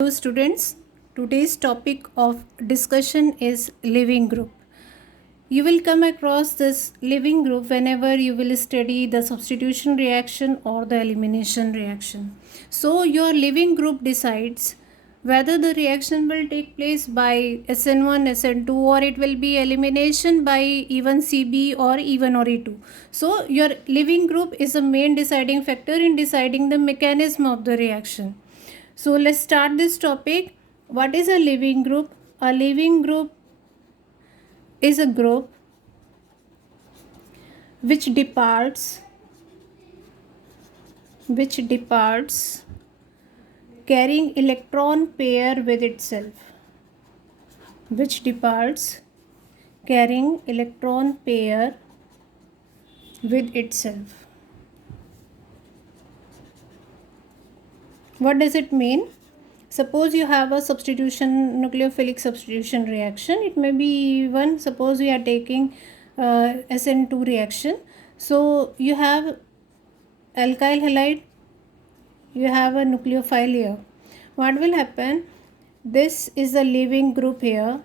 Hello students, today's topic of discussion is living group. You will come across this living group whenever you will study the substitution reaction or the elimination reaction. So your living group decides whether the reaction will take place by SN1, SN2 or it will be elimination by even CB or even or E2. So your living group is a main deciding factor in deciding the mechanism of the reaction. So let's start this topic. What is a living group? A living group is a group which departs carrying electron pair with itself, which departs carrying electron pair with itself. What does it mean? Suppose you have a nucleophilic substitution reaction. It may be one, suppose we are taking SN2 reaction. So you have alkyl halide, you have a nucleophile here. What will happen? This is a living group here.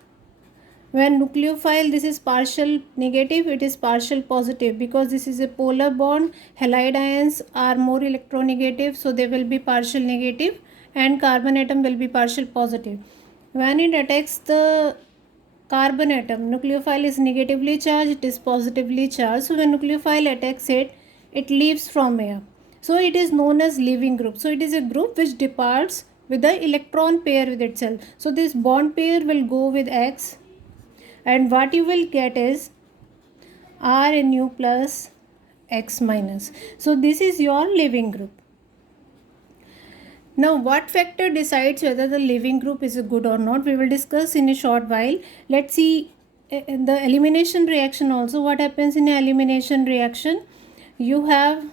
When nucleophile, this is partial negative, it is partial positive, because this is a polar bond. Halide ions are more electronegative, so they will be partial negative, and carbon atom will be partial positive. When it attacks the carbon atom, nucleophile is negatively charged, it is positively charged. So when nucleophile attacks it, it leaves from here. So it is known as living group. So it is a group which departs with the electron pair with itself. So this bond pair will go with X, and what you will get is RNU plus X minus. So this is your living group. Now what factor decides whether the living group is good or not? We will discuss in a short while. Let's see in the elimination reaction also. What happens in an elimination reaction? You have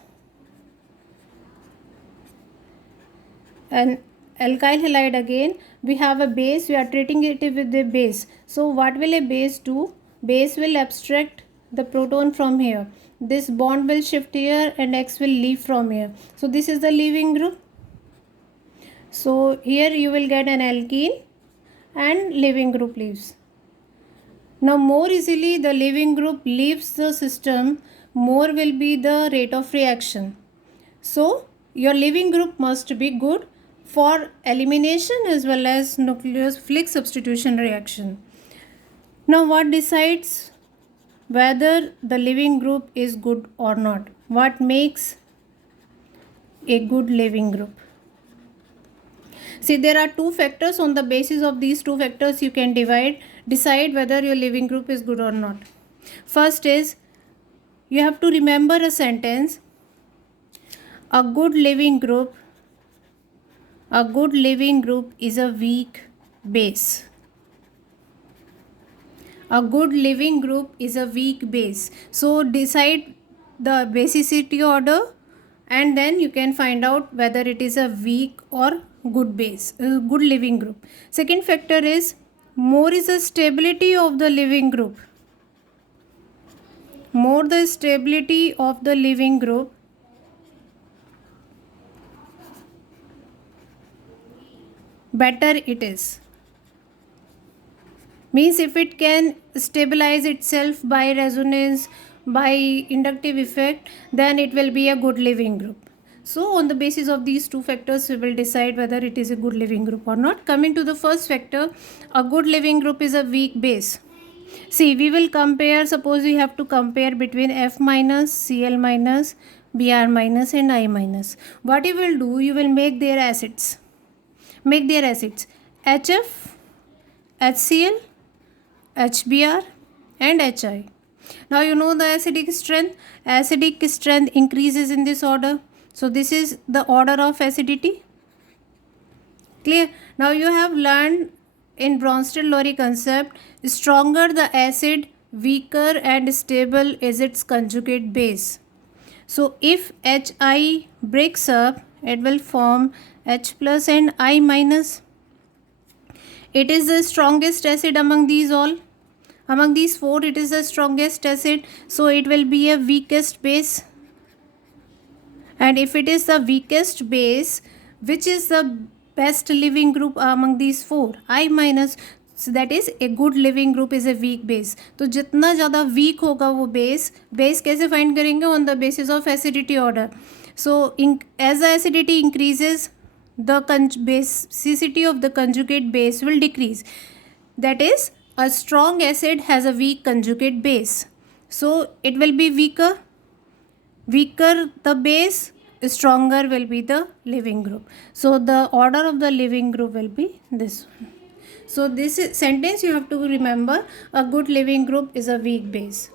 an alkyl halide again. We have a base, we are treating it with a base. So what will a base do? Base will abstract the proton from here. This bond will shift here and X will leave from here. So this is the leaving group. So here you will get an alkene and leaving group leaves. Now more easily the leaving group leaves the system, more will be the rate of reaction. So your leaving group must be good for elimination as well as nucleophilic substitution reaction. Now what decides whether the leaving group is good or not? What makes a good leaving group? See, there are two factors. On the basis of these two factors you can decide whether your leaving group is good or not. First is, you have to remember a sentence. A good living group is a weak base. A good living group is a weak base. So decide the basicity order and then you can find out whether it is a weak or good base, good living group. Second factor is, more is the stability of the living group. More the stability of the living group, better it is. Means if it can stabilize itself by resonance, by inductive effect, then it will be a good living group. So on the basis of these two factors we will decide whether it is a good living group or not. Coming to the first factor, a good living group is a weak base. See, we will compare, suppose we have to compare between F minus, Cl minus, Br minus and I minus. What you will do, you will make their acids. HF, HCl, HBr and HI. Now you know the acidic strength. Acidic strength increases in this order. So this is the order of acidity. Clear? Now you have learned in Bronsted-Lowry concept, stronger the acid, weaker and stable is its conjugate base. So if HI breaks up, it will form H plus and I minus. It is the strongest acid among these all. Among these four, it is the strongest acid, so it will be a weakest base. And if it is the weakest base, which is the best living group among these four? I minus. So that is a good living group is a weak base. तो जितना ज़्यादा weak होगा वो base कैसे find करेंगे? On the basis of acidity order. So as the acidity increases, the basicity of the conjugate base will decrease. That is, a strong acid has a weak conjugate base. So it will be weaker. Weaker the base, stronger will be the living group. So the order of the living group will be this one. So this sentence you have to remember, a good living group is a weak base.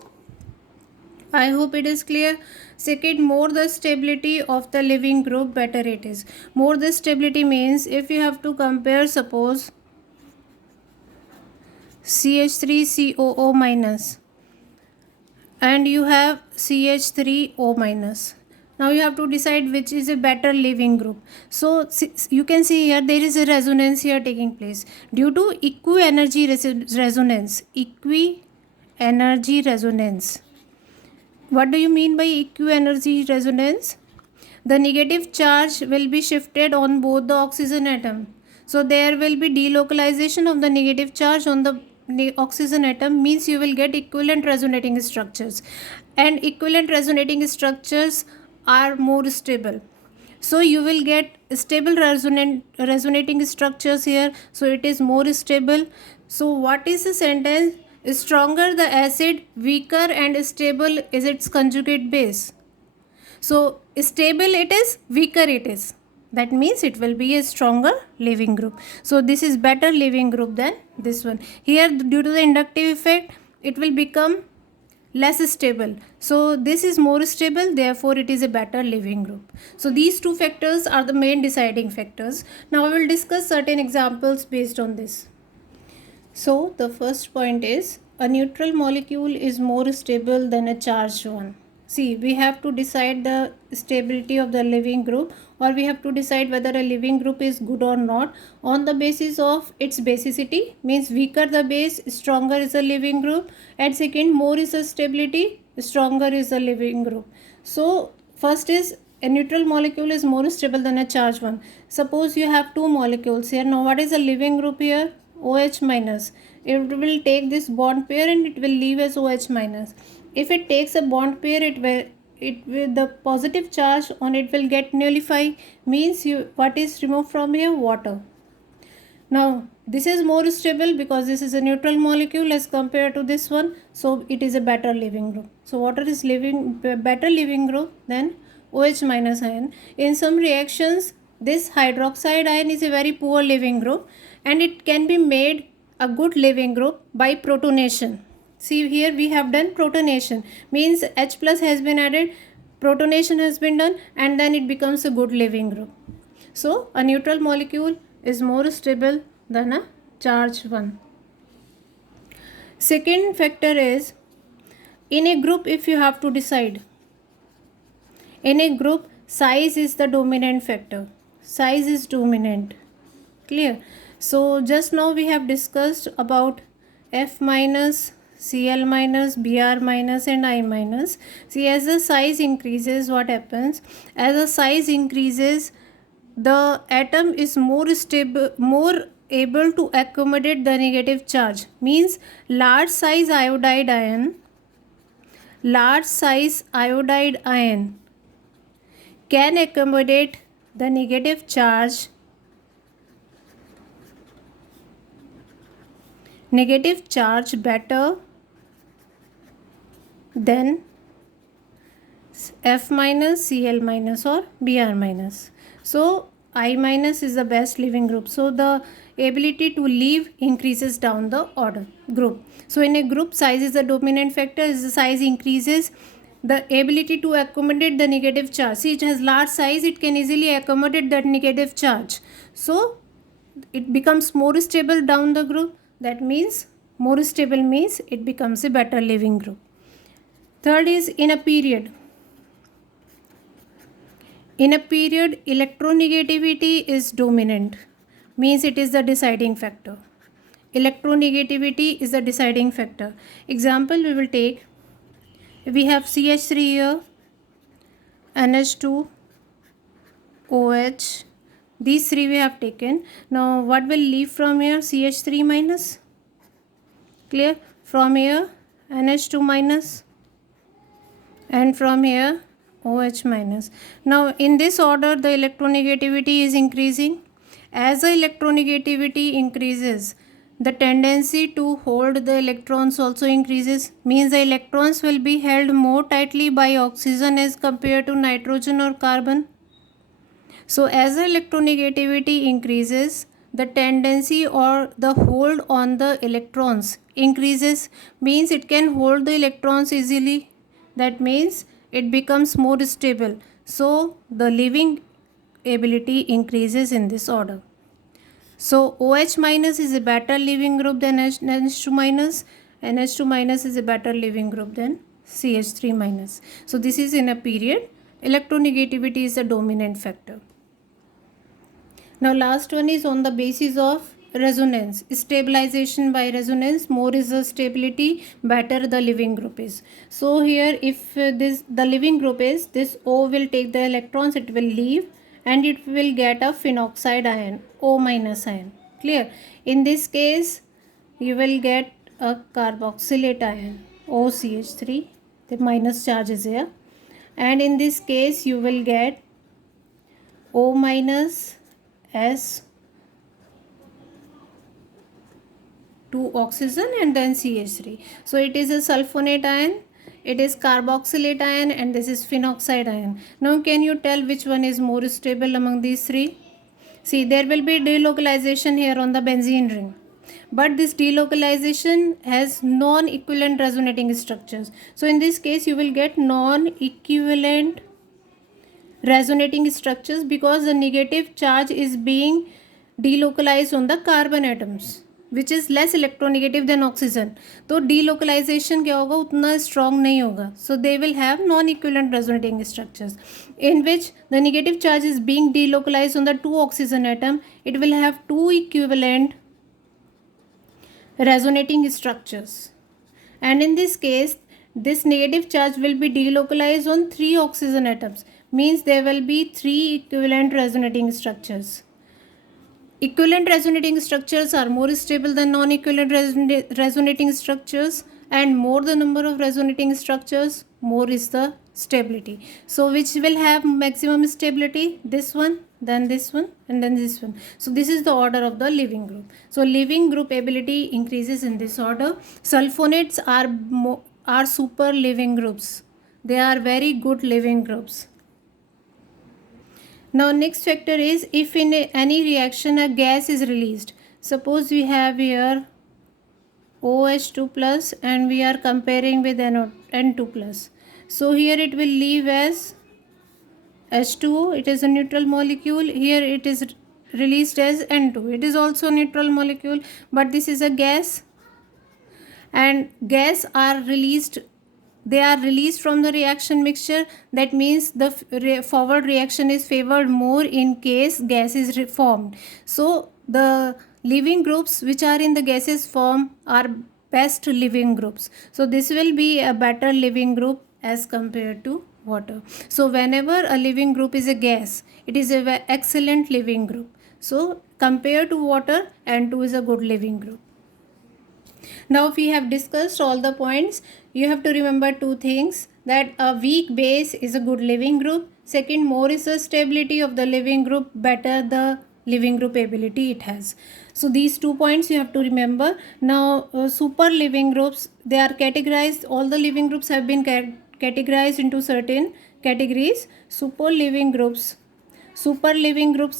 I hope it is clear. Second, more the stability of the living group, better it is. More the stability means if you have to compare, suppose CH3COO minus and you have CH3O minus. Now you have to decide which is a better living group. So you can see here there is a resonance here taking place due to equi-energy resonance. Equi-energy resonance. What do you mean by equi-energy resonance? The negative charge will be shifted on both the oxygen atom. So there will be delocalization of the negative charge on the oxygen atom, means you will get equivalent resonating structures, and equivalent resonating structures are more stable. So you will get stable resonating structures here. So it is more stable. So what is the sentence? Stronger the acid, weaker and stable is its conjugate base. So stable it is, weaker it is. That means it will be a stronger living group. So this is better living group than this one. Here due to the inductive effect, it will become less stable. So this is more stable, therefore it is a better living group. So these two factors are the main deciding factors. Now we will discuss certain examples based on this. So the first point is, a neutral molecule is more stable than a charged one. See, we have to decide the stability of the living group, or we have to decide whether a living group is good or not on the basis of its basicity, means weaker the base, stronger is the living group, and second, more is the stability, stronger is the living group. So first is, a neutral molecule is more stable than a charged one. Suppose you have two molecules here. Now what is the living group here? OH minus. It will take this bond pair and it will leave as OH minus. If it takes a bond pair, it will the positive charge on it will get nullify, means what is removed from here? Water. Now this is more stable because this is a neutral molecule as compared to this one, so it is a better living group. So water is better living group than OH minus ion. In some reactions, this hydroxide ion is a very poor living group and it can be made a good living group by protonation. See here we have done protonation, means H plus has been added, protonation has been done, and then it becomes a good living group. So a neutral molecule is more stable than a charged one. Second factor is, in a group if you have to decide, in a group size is the dominant factor. Size is dominant. Clear? So just now we have discussed about F minus, Cl minus, Br minus and I minus. See, as the size increases, what happens? As the size increases, the atom is more stable, more able to accommodate the negative charge. Means large size iodide ion can accommodate the negative charge better than F minus, Cl minus or Br minus. So I minus is the best living group. So the ability to leave increases down the order group. So in a group, size is the dominant factor. As the size increases, the ability to accommodate the negative charge. See, it has large size, it can easily accommodate that negative charge. So it becomes more stable down the group. That means more stable means it becomes a better living group. Third is, in a period. In a period, electronegativity is dominant, means it is the deciding factor. Electronegativity is the deciding factor. Example we will take, we have CH3 here, NH2, OH, These three we have taken. Now what will leave from here? CH3 minus. Clear? From here NH2 minus, and from here OH minus. Now in this order the electronegativity is increasing. As the electronegativity increases, the tendency to hold the electrons also increases, means the electrons will be held more tightly by oxygen as compared to nitrogen or carbon. So as the electronegativity increases, the tendency or the hold on the electrons increases, means it can hold the electrons easily. That means it becomes more stable. So the leaving ability increases in this order. So OH minus is a better leaving group than NH2 minus. NH2 minus is a better leaving group than CH3 minus. So this is in a period. Electronegativity is the dominant factor. Now last one is on the basis of resonance. Stabilization by resonance. More is the stability, better the leaving group is. So here if the leaving group is, this O will take the electrons, it will leave and it will get a phenoxide ion, O minus ion. Clear? In this case you will get a carboxylate ion, OCH3, the minus charge is here, and in this case you will get O minus S 2 oxygen and then CH3. So it is a sulfonate ion, it is carboxylate ion, and this is phenoxide ion. Now can you tell which one is more stable among these three? See, there will be delocalization here on the benzene ring, but this delocalization has non-equivalent resonating structures. So in this case you will get non-equivalent resonating structures because the negative charge is being delocalized on the carbon atoms, which is less electronegative than oxygen. तो delocalization क्या होगा, उतना strong नहीं होगा. So they will have non-equivalent resonating structures in which the negative charge is being delocalized on the two oxygen atom. It will have two equivalent resonating structures, and in this case this negative charge will be delocalized on three oxygen atoms, means there will be three equivalent resonating structures. Equivalent resonating structures are more stable than non-equivalent resonating structures, and more the number of resonating structures, more is the stability. So which will have maximum stability? This one, then this one, and then this one. So this is the order of the leaving group. So leaving group ability increases in this order. Sulfonates are super leaving groups. They are very good leaving groups. Now next factor is if in any reaction a gas is released. Suppose we have here OH2 plus and we are comparing with N2 plus. So here it will leave as H2O, it is a neutral molecule. Here it is released as N2, it is also a neutral molecule, but this is a gas, and gas are released, they are released from the reaction mixture. That means the forward reaction is favored more in case gas is formed. So the leaving groups which are in the gaseous form are best leaving groups. So this will be a better leaving group as compared to water. So whenever a leaving group is a gas, it is an excellent leaving group. So compared to water, N2 is a good leaving group. Now we have discussed all the points. You have to remember two things, that a weak base is a good leaving group. Second, more is the stability of the leaving group, better the leaving group ability it has. So these 2 points you have to remember. Now super leaving groups, they are categorized, all the leaving groups have been categorized into certain categories. Super leaving groups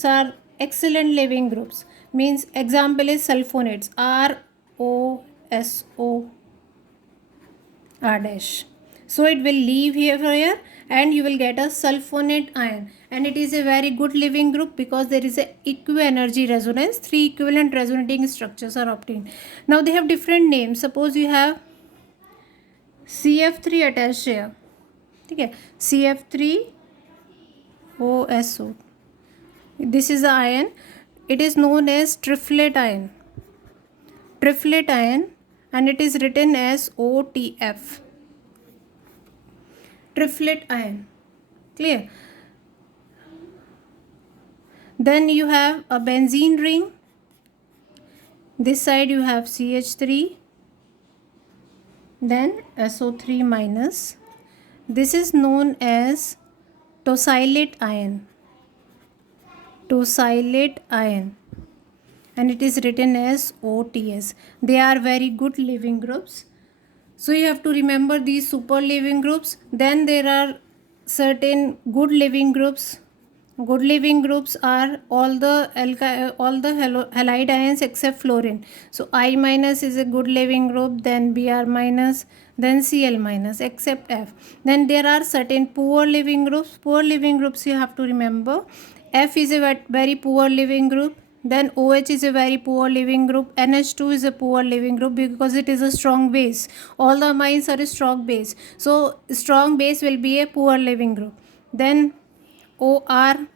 are excellent leaving groups, means example is sulfonates, ROSO R dash. So it will leave here and you will get a sulfonate ion, and it is a very good leaving group because there is a equi-energy resonance, three equivalent resonating structures are obtained. Now they have different names. Suppose you have CF3 attached here, okay, CF3OSO, this is the ion, it is known as triplet ion, and it is written as OTF, triplet ion. Clear? Then you have a benzene ring. This side you have CH3, then SO3 minus. This is known as tosylate ion. Tosylate ion, and it is written as OTS. They are very good leaving groups. So you have to remember these super leaving groups. Then there are certain good leaving groups. Good leaving groups are all the halide ions except fluorine. So I minus is a good leaving group, then Br minus, then Cl minus, except F. Then there are certain poor leaving groups. Poor leaving groups you have to remember. F is a very poor leaving group. Then OH is a very poor leaving group. NH2 is a poor leaving group because it is a strong base. All the amines are a strong base. So strong base will be a poor leaving group. Then OR,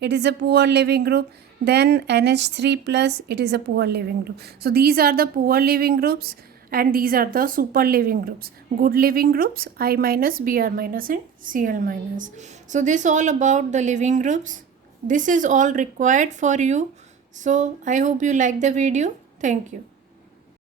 it is a poor leaving group. Then NH3 plus, it is a poor leaving group. So these are the poor leaving groups and these are the super leaving groups. Good leaving groups, I minus, Br minus and Cl minus. So this all about the leaving groups. This is all required for you. So I hope you like the video. Thank you.